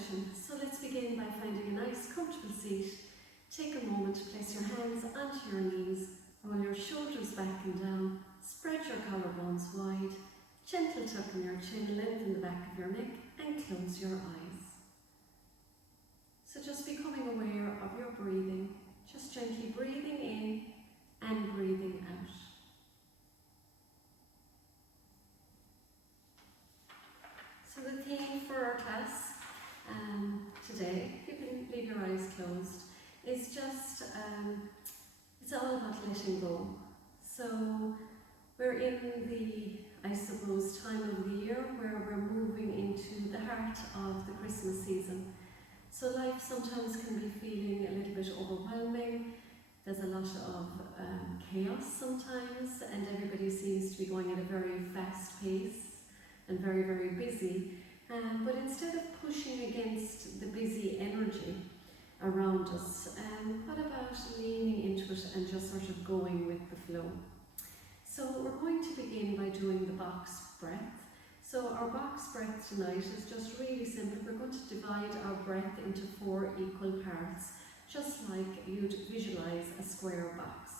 session. So let's begin by finding a nice comfortable seat. Take a moment to place your hands onto your knees, roll your shoulders back and down, spread your collarbones wide, gentle tuck in your chin, lengthen the back of your neck and close your eyes. So just becoming aware of your breathing, just gently breathing in and breathing out. So the theme for our class today, you can leave your eyes closed, is just, it's all about letting go. So we're in the, I suppose, time of the year where we're moving into the heart of the Christmas season. So life sometimes can be feeling a little bit overwhelming. There's a lot of chaos sometimes, and everybody seems to be going at a very fast pace and very, very busy. But instead of pushing against the busy energy around us, what about leaning into it and just sort of going with the flow? So we're going to begin by doing the box breath. So our box breath tonight is just really simple. We're going to divide our breath into 4 equal parts, just like you'd visualize a square box.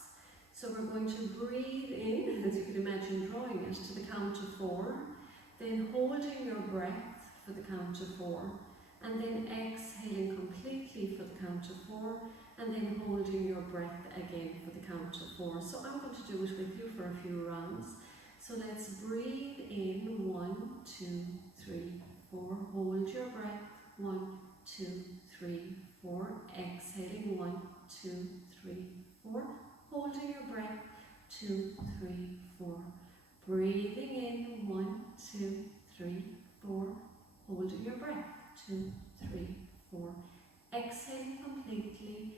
So we're going to breathe in, as you can imagine, drawing it to the count of 4, then holding your breath for the count of 4, and then exhaling completely for the count of 4, and then holding your breath again for the count of 4. So I'm going to do it with you for a few rounds. So let's breathe in, 1, 2, 3, 4. Hold your breath, 1, 2, 3, 4. Exhaling, 1, 2, 3, 4. Holding your breath, 2, 3, 4. Breathing in, 1, 2, 3, 4. Holding your breath, 2, 3, 4. Exhaling completely,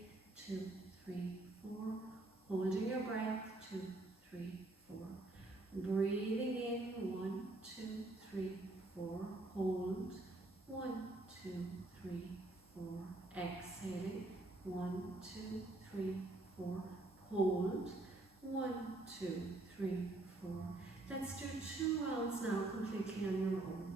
2, 3, 4. Holding your breath, 2, 3, 4. Breathing in, 1, 2, 3, 4. Hold, 1, 2, 3, 4. Exhaling, 1, 2, 3, 4. Hold, 1, 2, 3, 4. Let's do 2 rounds now completely on your own.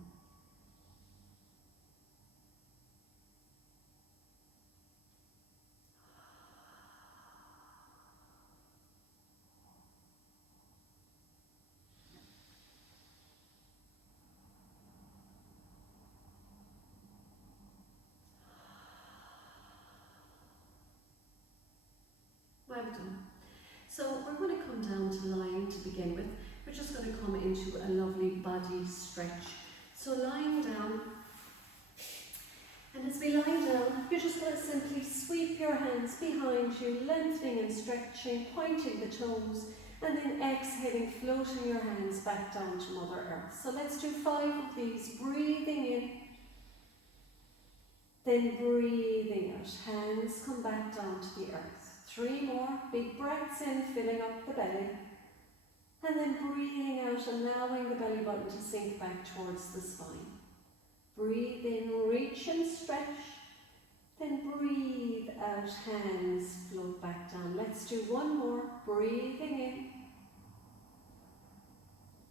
Well done. So we're going to come down to lying to begin with. We're just going to come into a lovely body stretch. So lying down, and as we lie down, you're just going to simply sweep your hands behind you, lengthening and stretching, pointing the toes, and then exhaling, floating your hands back down to Mother Earth. So let's do 5 of these, breathing in, then breathing out, hands come back down to the earth. 3 more, big breaths in, filling up the belly, and then breathing out, allowing the belly button to sink back towards the spine. Breathe in, reach and stretch, then breathe out, hands float back down. Let's do 1 more, breathing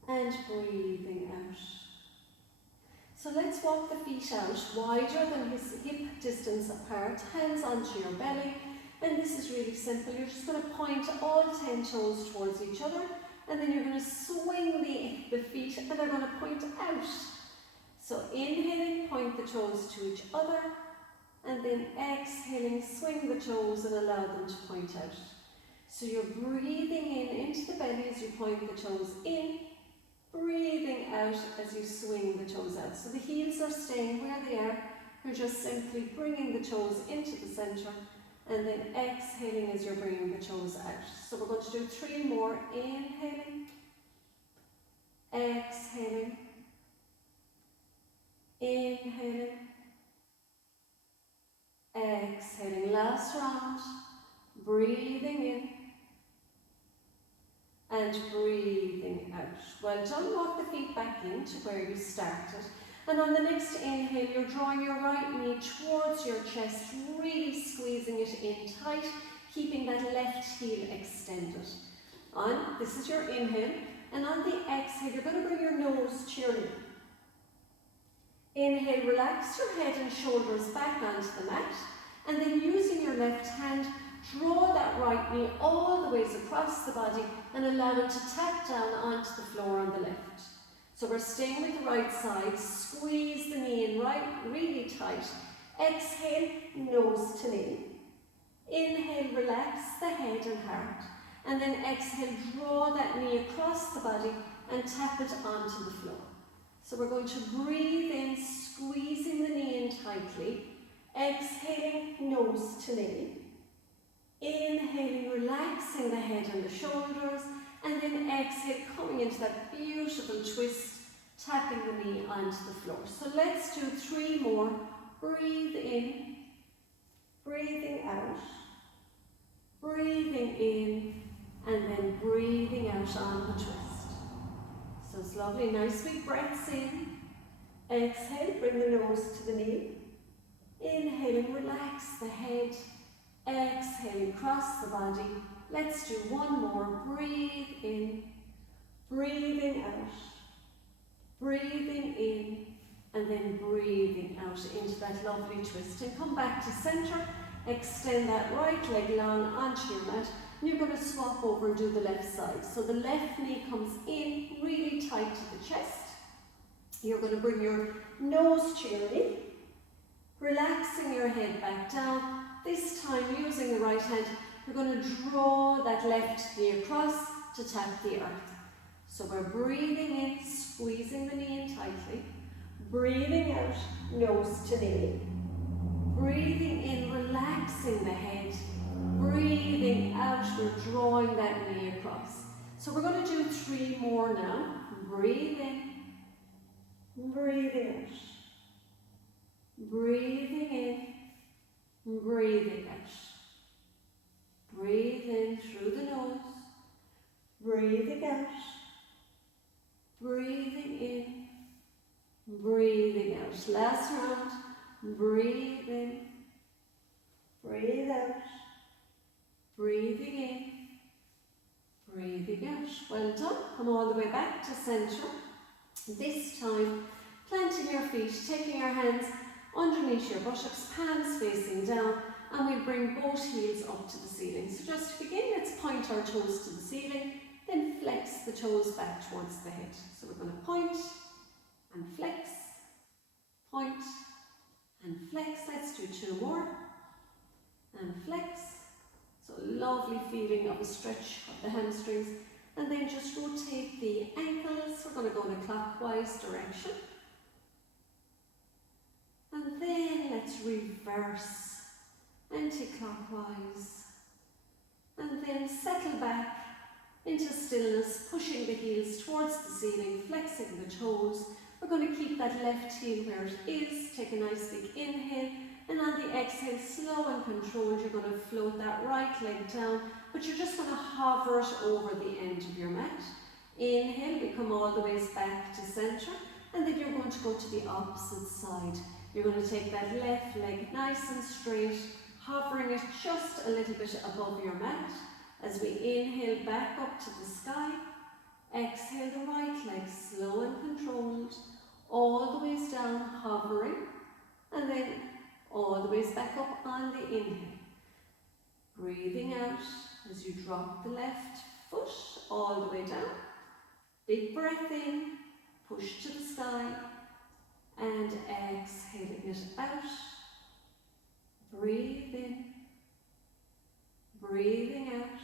in, and breathing out. So let's walk the feet out, wider than hip distance apart, hands onto your belly. And this is really simple. You're just going to point all 10 toes towards each other, and then you're going to swing the feet, and they're going to point out. So inhaling, point the toes to each other, and then exhaling, swing the toes and allow them to point out. So you're breathing in into the belly as you point the toes in, breathing out as you swing the toes out. So the heels are staying where they are. You're just simply bringing the toes into the center, and then exhaling as you're bringing the toes out. So we're going to do 3 more. Inhaling, exhaling, inhaling, exhaling. Last round. Breathing in and breathing out. Well done. Walk the feet back in to where you started. And on the next inhale, you're drawing your right knee towards your chest, really squeezing it in tight, keeping that left heel extended. This is your inhale, and on the exhale, you're going to bring your nose to your lip. Inhale, relax your head and shoulders back onto the mat, and then using your left hand, draw that right knee all the ways across the body and allow it to tap down onto the floor on the left. So we're staying with the right side, squeeze the knee in right, really tight. Exhale, nose to knee. Inhale, relax the head and heart. And then exhale, draw that knee across the body and tap it onto the floor. So we're going to breathe in, squeezing the knee in tightly. Exhaling, nose to knee. Inhaling, relaxing the head and the shoulders. And then exhale, coming into that beautiful twist, tapping the knee onto the floor. So let's do 3 more. Breathe in, breathing out, breathing in, and then breathing out on the twist. So it's lovely, nice big breaths in. Exhale, bring the nose to the knee. Inhaling, relax the head. Exhaling, cross the body. Let's do 1 more. Breathe in, breathing out, breathing in, and then breathing out into that lovely twist. And come back to centre. Extend that right leg long onto your mat. And you're going to swap over and do the left side. So the left knee comes in really tight to the chest. You're going to bring your nose to your knee, relaxing your head back down. This time, using the right hand, you're going to draw that left knee across to tap the earth. So we're breathing in, squeezing the knee in tightly. Breathing out, nose to knee. Breathing in, relaxing the head. Breathing out, we're drawing that knee across. So we're going to do 3 more now. Breathe in, breathing out. Breathing in, breathing out. Breathe in through the nose. Breathing out. Breathing in, breathing out. Last round. Breathe in, breathe out. Breathing in, breathing out. Well done. Come all the way back to centre. This time, planting your feet, taking your hands underneath your buttocks, palms facing down, and we bring both heels up to the ceiling. So just to begin, let's point our toes to the ceiling, then flex the toes back towards the head. So we're going to point and flex, point and flex. Let's do 2 more. And flex. So lovely feeling of a stretch of the hamstrings. And then just rotate the ankles. We're going to go in a clockwise direction. And then let's reverse anti-clockwise. And then settle back into stillness, pushing the heels towards the ceiling, flexing the toes. We're going to keep that left heel where it is. Take a nice big inhale. And on the exhale, slow and controlled, you're going to float that right leg down, but you're just going to hover it over the end of your mat. Inhale, we come all the way back to centre, and then you're going to go to the opposite side. You're going to take that left leg nice and straight, hovering it just a little bit above your mat. As we inhale back up to the sky, exhale the right leg slow and controlled, all the ways down, hovering, and then all the ways back up on the inhale. Breathing out as you drop the left foot all the way down. Big breath in, push to the sky, and exhaling it out. Breathe in, breathing out,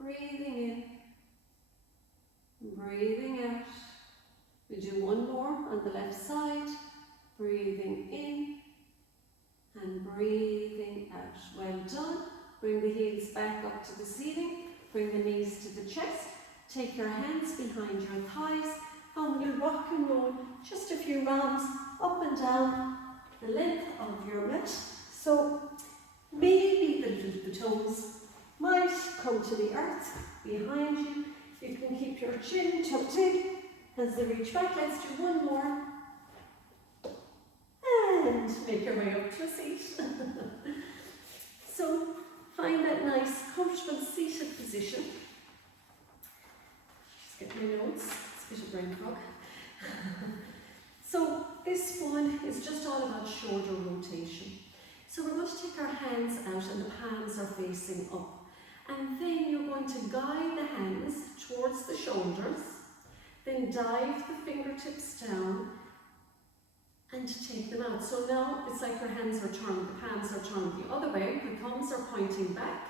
breathing in, breathing out. We'll do 1 more on the left side. Breathing in and breathing out. Well done. Bring the heels back up to the ceiling. Bring the knees to the chest. Take your hands behind your thighs and we'll rock and roll just a few rounds up and down the length of your mat. So maybe the toes might come to the earth behind you. You can keep your chin tucked in as they reach back. Let's do 1 more. And make your way up to a seat. So find that nice, comfortable seated position. Just get my notes. It's a bit of brain fog. rotation. So we're going to take our hands out and the palms are facing up. And then you're going to guide the hands towards the shoulders, then dive the fingertips down and take them out. So now it's like your hands are turned, the palms are turned the other way, the thumbs are pointing back.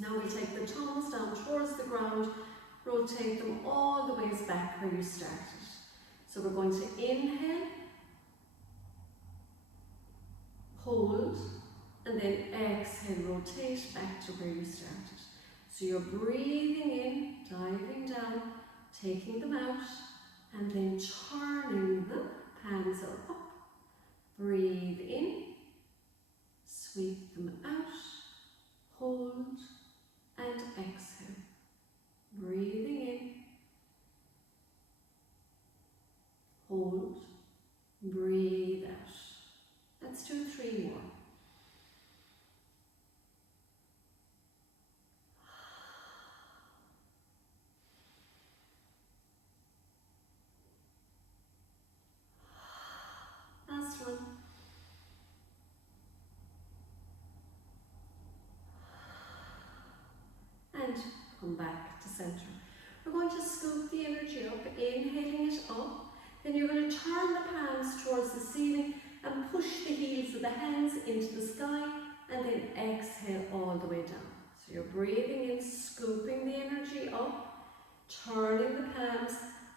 Now we'll take the thumbs down towards the ground, rotate them all the ways back where you started. So we're going to inhale, hold, and then exhale, rotate back to where you started. So you're breathing in, diving down, taking them out, and then turning them, palms are up. Breathe in, sweep them out, hold, and exhale. Breathing in, hold, breathe out. Let's do 3 more. Last one. And come back to center. We're going to scoop the energy up, inhaling it up. Then you're going to turn the palms towards the ceiling and push the heels of the hands into the sky, and then exhale all the way down. So you're breathing in, scooping the energy up, turning the palms,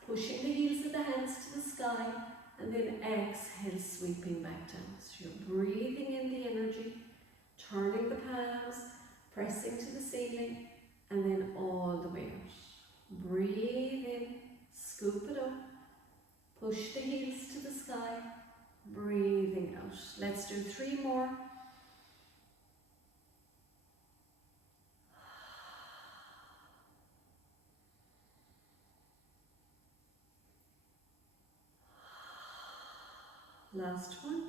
pushing the heels of the hands to the sky, and then exhale, sweeping back down. So you're breathing in the energy, turning the palms, pressing to the ceiling, and then all the way out. Breathe in, scoop it up, push the heels to the sky, breathing out. Let's do 3 more. Last one.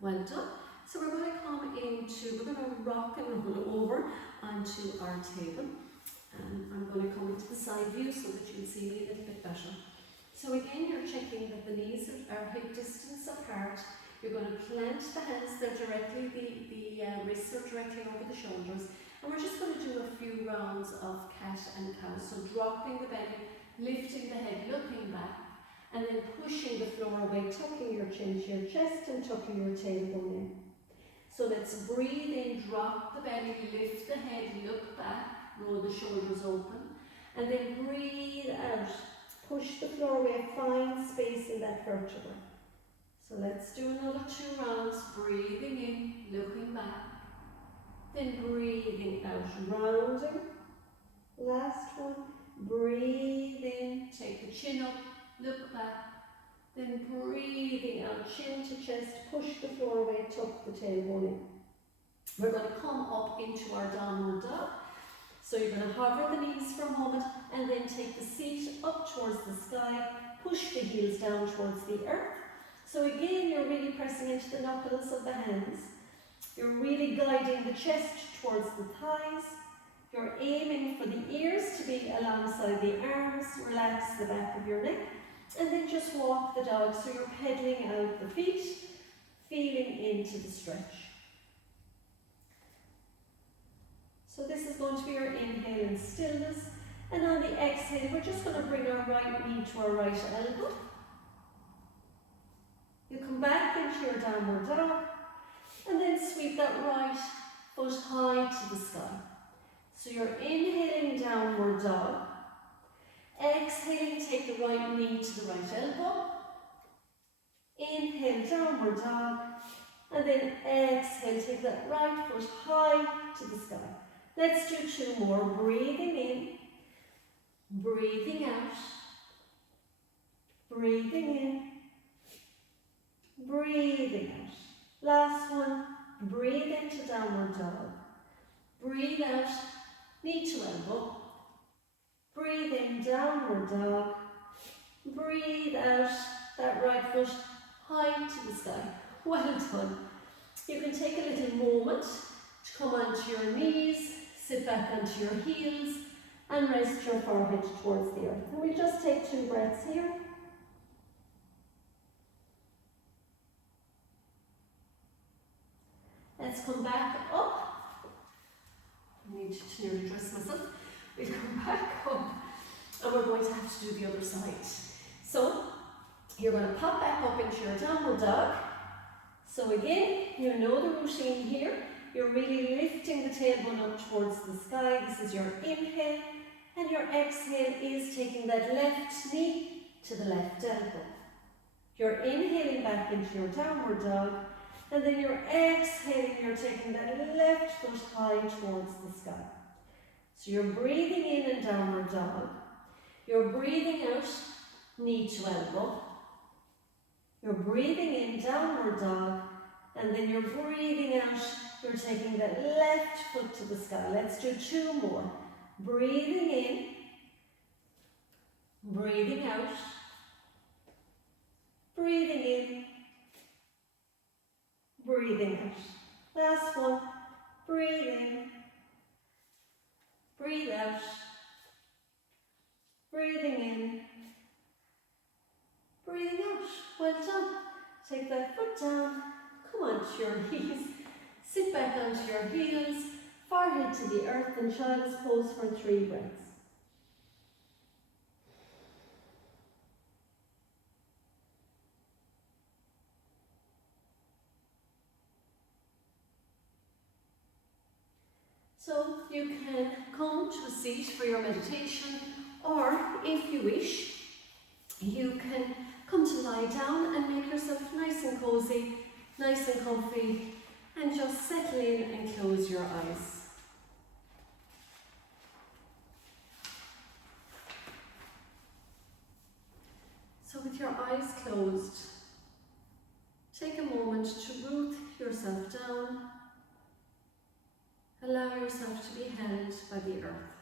Well done. So we're going to come into, we're going to rock and roll over onto our table. And I'm going to come into the side view so that you can see me a little bit better. So again, you're checking that the knees are hip distance apart. You're going to plant the hands, they're directly, the wrists are directly over the shoulders. And we're just going to do a few rounds of cat and cow. So dropping the belly, lifting the head, looking back, and then pushing the floor away, tucking your chin to your chest and tucking your tailbone in. So let's breathe in, drop the belly, lift the head, look back, roll the shoulders open, and then breathe out. Push the floor away, find space in that vertebra. So let's do another 2 rounds, breathing in, looking back, then breathing out, rounding. Last one, breathe in, take the chin up, look back, then breathing out, chin to chest, push the floor away, tuck the tailbone in. We're going to come up into our downward dog. So you're going to hover the knees for a moment and then take the seat up towards the sky, push the heels down towards the earth. So again, you're really pressing into the knuckles of the hands. You're really guiding the chest towards the thighs. You're aiming for the ears to be alongside the arms. Relax the back of your neck. And then just walk the dog. So you're pedaling out the feet, feeling into the stretch. So this is going to be our inhale in stillness. And on the exhale, we're just going to bring our right knee to our right elbow. You come back into your downward dog. And then sweep that right foot high to the sky. So you're inhaling downward dog. Exhaling, take the right knee to the right elbow. Inhale, downward dog. And then exhale, take that right foot high to the sky. Let's do 2 more. Breathing in, breathing out, breathing in, breathing out. Last one, breathe into downward dog. Breathe out, knee to elbow. Breathe in, downward dog. Breathe out, that right foot high to the sky. Well done. You can take a little moment to come onto your knees, sit back onto your heels, and rest your forehead towards the earth. And we'll just take 2 breaths here. Let's come back up. I need to nearly dress myself. We'll come back up and we're going to have to do the other side. So you're going to pop back up into your downward dog. So again, you know the routine here. You're really lifting the tailbone up towards the sky. This is your inhale, and your exhale is taking that left knee to the left elbow. You're inhaling back into your downward dog, and then you're exhaling, you're taking that left foot high towards the sky. So you're breathing in and downward dog. You're breathing out, knee to elbow. You're breathing in, downward dog, and then you're breathing out, you're taking that left foot to the sky. Let's do 2 more. Breathing in, breathing out, breathing in, breathing out. Last one. Breathe in, breathe out, breathing in, breathing out. Well done. Take that foot down, come onto your knees, sit back onto your heels, forehead to the earth, and child's pose for 3 breaths. So you can come to a seat for your meditation, or if you wish, you can come to lie down and make yourself nice and cozy, nice and comfy, and just settle in and close your eyes. So with your eyes closed, take a moment to root yourself down. Allow yourself to be held by the earth.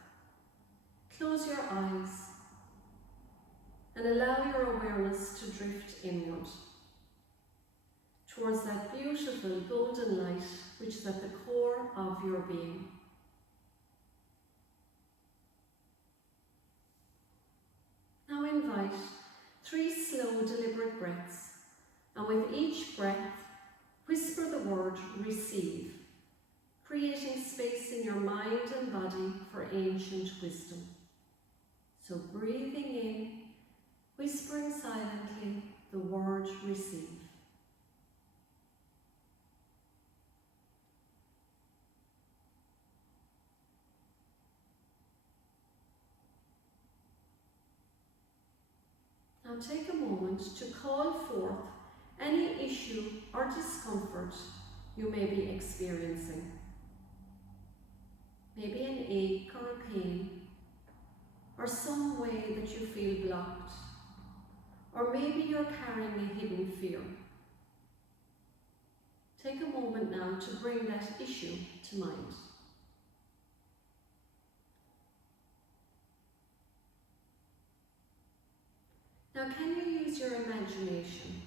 Close your eyes and allow your awareness to drift inward towards that beautiful golden light which is at the core of your being. Now invite 3 slow, deliberate breaths, and with each breath, whisper the word receive, creating space in your mind and body for ancient wisdom. So breathing in, whispering silently the word receive. Now take a moment to call forth any issue or discomfort you may be experiencing. Maybe an ache or a pain, or some way that you feel blocked, or maybe you're carrying a hidden fear. Take a moment now to bring that issue to mind. Now, can you use your imagination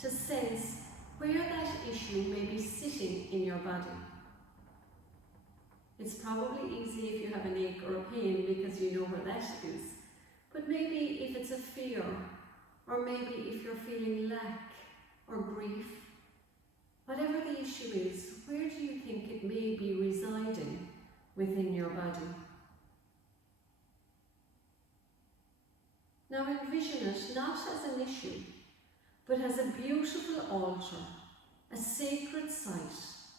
to sense where that issue may be sitting in your body? It's probably easy if you have an ache or a pain because you know where that is. But maybe if it's a fear, or maybe if you're feeling lack or grief, whatever the issue is, where do you think it may be residing within your body? Now envision it not as an issue, but as a beautiful altar, a sacred site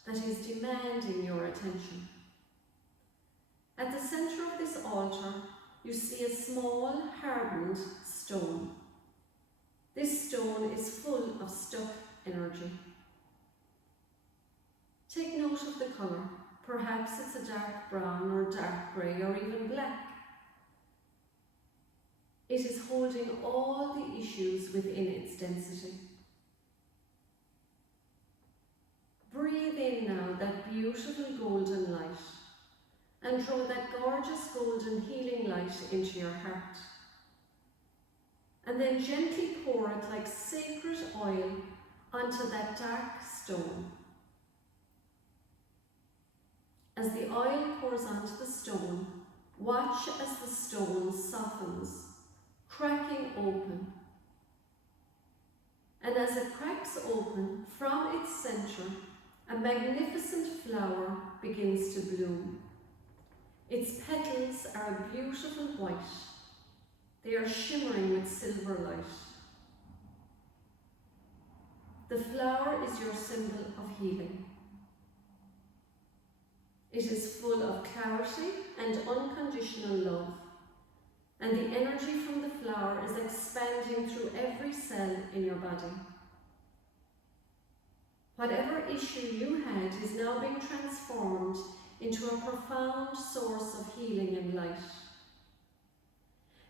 that is demanding your attention. At the centre of this altar, you see a small, hardened stone. This stone is full of stuck energy. Take note of the colour. Perhaps it's a dark brown or dark grey or even black. It is holding all the issues within its density. Breathe in now that beautiful golden light and draw that gorgeous golden healing light into your heart. And then gently pour it like sacred oil onto that dark stone. As the oil pours onto the stone, Watch as the stone softens, cracking open. And as it cracks open, from its centre, a magnificent flower begins to bloom. Its petals are beautiful white. They are shimmering with silver light. The flower is your symbol of healing. It is full of clarity and unconditional love, and the energy from the flower is expanding through every cell in your body. Whatever issue you had is now being transformed into a profound source of healing and light.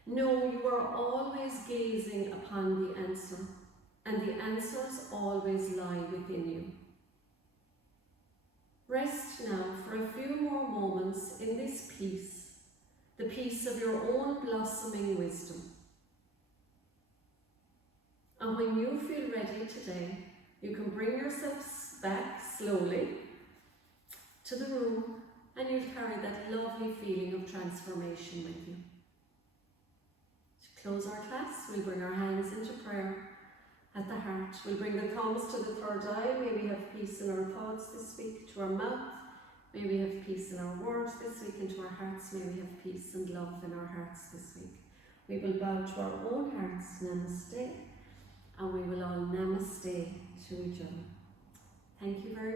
Know you are always gazing upon the answer, and the answers always lie within you. Rest now for a few more moments in this peace, the peace of your own blossoming wisdom. And when you feel ready today, you can bring yourself back slowly to the room, and you'll carry that lovely feeling of transformation with you. To close our class, we'll bring our hands into prayer at the heart. We'll bring the thumbs to the third eye. May we have peace in our thoughts this week, to our mouth. May we have peace in our words this week, and to our hearts. May we have peace and love in our hearts this week. We will bow to our own hearts, namaste, and we will all namaste to each other. Thank you very much.